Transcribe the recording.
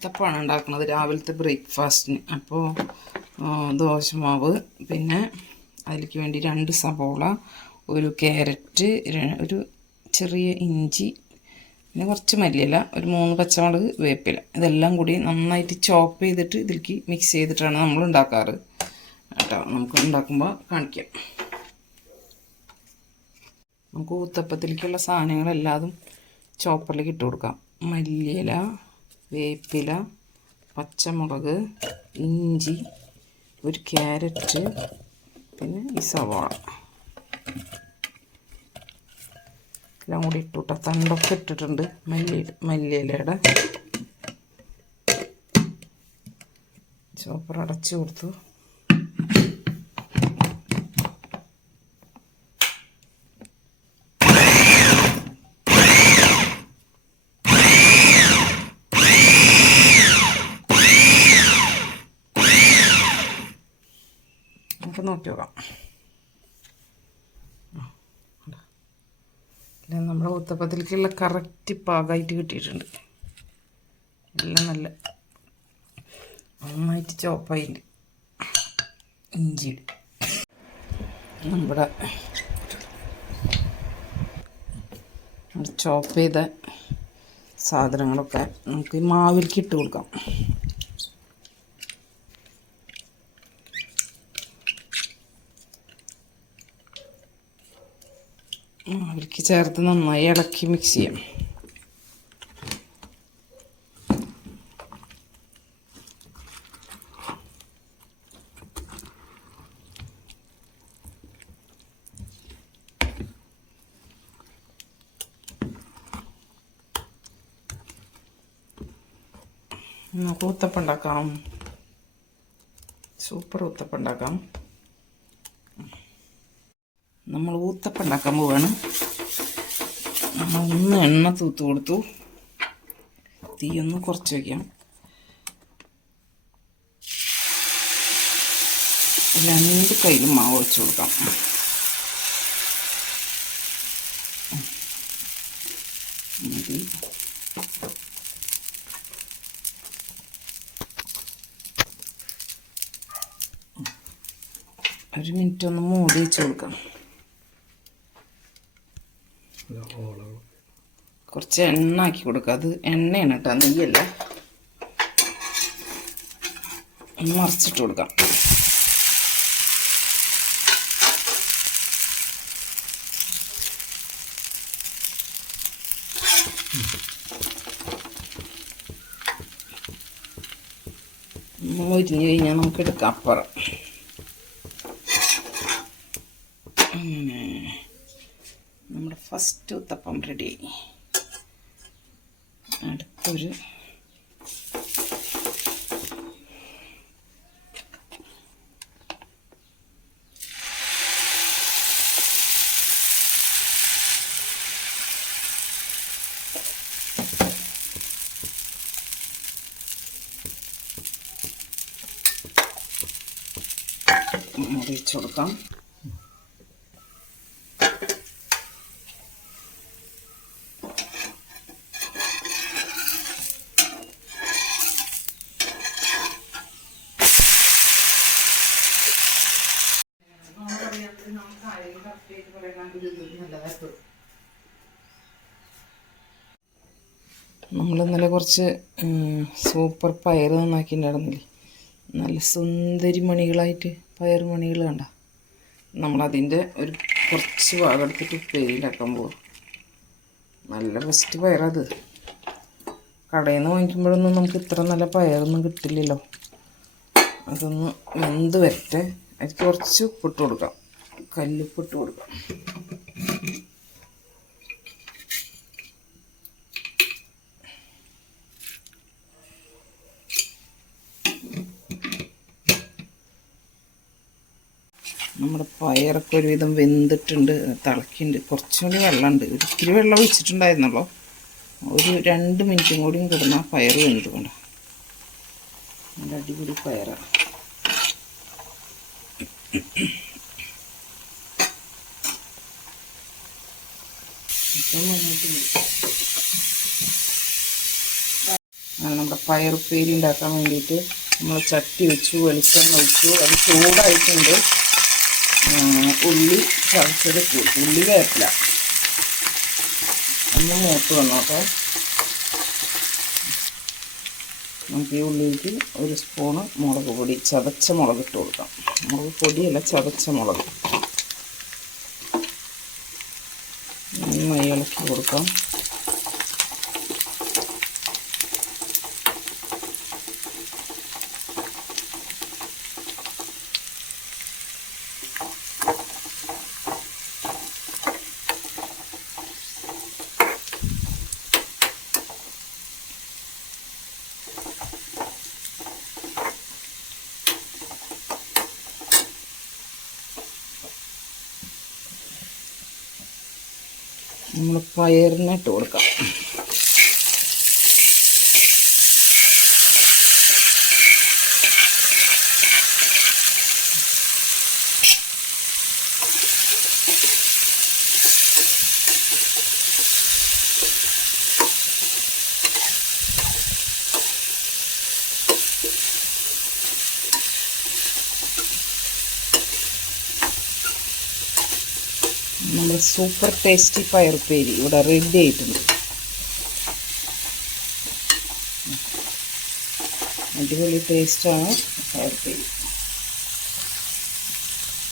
ഊത്തപ്പമാണ് ഉണ്ടാക്കുന്നത് രാവിലത്തെ ബ്രേക്ക്ഫാസ്റ്റിന്. അപ്പോൾ ദോശമാവ്, പിന്നെ അതിലേക്ക് വേണ്ടി 2 സവോള, ഒരു ക്യാരറ്റ്, ഒരു ചെറിയ ഇഞ്ചി, പിന്നെ കുറച്ച് മല്ലിയില, ഒരു 3 പച്ചമുളക്, വേപ്പില, ഇതെല്ലാം കൂടി നന്നായിട്ട് ചോപ്പ് ചെയ്തിട്ട് ഇതിലേക്ക് മിക്സ് ചെയ്തിട്ടാണ് നമ്മൾ ഉണ്ടാക്കാറ് കേട്ടോ. നമുക്ക് ഉണ്ടാക്കുമ്പോൾ കാണിക്കാം. നമുക്ക് ഊത്തപ്പത്തിലേക്കുള്ള സാധനങ്ങളെല്ലാതും ചോപ്പറിലേക്ക് ഇട്ട് കൊടുക്കാം. മല്ലിയില, വേപ്പില, പച്ചമുളക്, ഇഞ്ചി, ഒരു ക്യാരറ്റ്, പിന്നെ ഈ സവാള എല്ലാം കൂടി ഇട്ടുട്ടോ. തണ്ടൊക്കെ ഇട്ടിട്ടുണ്ട് മല്ലിയിലയുടെ. ചോപ്പർ അടച്ചു കൊടുത്തു. നമുക്ക് നോക്കി നോക്കാം. നമ്മുടെ ഊത്തപ്പത്തിലേക്കുള്ള കറക്റ്റ് പാകമായിട്ട് കിട്ടിയിട്ടുണ്ട്. എല്ലാം നന്നായിട്ട് ചോപ്പായിട്ട് ഇഞ്ചി നമ്മുടെ ചോപ്പ് ചെയ്ത സാധനങ്ങളൊക്കെ നമുക്ക് ഈ മാവിലേക്ക് ഇട്ട് കൊടുക്കാം. മാവിലേക്ക് ചേർത്ത് നന്നായി ഇളക്കി മിക്സ് ചെയ്യാം. നമുക്ക് ഊത്തപ്പം ഉണ്ടാക്കാം. സൂപ്പർ ഊത്തപ്പം ഉണ്ടാക്കാം. നമ്മൾ ഊത്തപ്പം ഉണ്ടാക്കാൻ പോവാണ്. നമ്മൾ എണ്ണ തൂത്ത് കൊടുത്തു. തീയൊന്ന് കുറച്ച് വയ്ക്കാം. 2 കയ്യിലും മാവ് വെച്ച് കൊടുക്കാം. മതി. ഒരു മിനിറ്റ് ഒന്ന് മൂടി വെച്ച് കൊടുക്കാം. കുറച്ച് എണ്ണ ആക്കി കൊടുക്കുക. അത് എണ്ണയാണ് കേട്ടോ, നെയ്യല്ല. ഒന്ന് മറിച്ചിട്ട് കൊടുക്കാം. മൊരിഞ്ഞ് കഴിഞ്ഞാൽ നമുക്ക് എടുക്കാം. അപ്പുറം നമ്മുടെ ഫസ്റ്റ് ഊത്തപ്പം റെഡി. അടുത്തൊരു മുറിച്ച് കൊടുക്കാം. നമ്മളിന്നലെ കുറച്ച് സൂപ്പർ പയർ നന്നാക്കിയിട്ടുണ്ടായിരുന്നില്ലേ, നല്ല സുന്ദരി മണികളായിട്ട് പയർ മണികൾ കണ്ട. നമ്മളതിൻ്റെ ഒരു കുറച്ച് ഭാഗം എടുത്തിട്ട് ഉപ്പേരിയിലാക്കാൻ പോകും. നല്ല ബെസ്റ്റ് പയറത്. കടയിൽ നിന്ന് വാങ്ങിക്കുമ്പോഴൊന്നും നമുക്ക് ഇത്ര നല്ല പയറൊന്നും കിട്ടില്ലല്ലോ. അതൊന്ന് വെന്ത് വരട്ടെ. അതിൽ കുറച്ച് ഉപ്പിട്ട് കൊടുക്കാം. കല്ലുപ്പിട്ട് കൊടുക്കാം. നമ്മുടെ പയറൊക്കെ ഒരുവിധം വെന്തിട്ടുണ്ട്, തിളക്കിണ്ട്. കുറച്ചുകൂടി വെള്ളമുണ്ട്. ഒരിക്കലും വെള്ളം ഒഴിച്ചിട്ടുണ്ടായിരുന്നല്ലോ. ഒരു 2 മിനിറ്റും കൂടിയും കിടന്നാൽ പയർ വെന്ത് കൊണ്ട. നല്ല അടിപൊളി പയറാണ്. അങ്ങനെ നമ്മുടെ പയറുപ്പേരി ഉണ്ടാക്കാൻ വേണ്ടിയിട്ട് നമ്മൾ ചട്ടി വെച്ചു, വെളിച്ചെണ്ണ ഒഴിച്ചു, അത് ചൂടായിട്ടുണ്ട്. ഉള്ളി ചതച്ചത് ഉള്ളി വേപ്പില ഒന്ന് മൂത്ത് വന്നോട്ടെ. നമുക്ക് ഈ ഉള്ളിലേക്ക് ഒരു സ്പൂണ് മുളക് പൊടി, ചതച്ച മുളക് ഇട്ട് കൊടുക്കാം. മുളക് പൊടിയല്ല, ചതച്ച മുളക്. നന്നായി ഇളക്കി കൊടുക്കാം. നമ്മൾ പയറിനെ ഇട്ട് കൊടുക്കാം. നമ്മുടെ സൂപ്പർ ടേസ്റ്റി പയറുപ്പേരി ഇവിടെ റെഡി ആയിട്ടുണ്ട്. അടിപൊളി ടേസ്റ്റാണ്.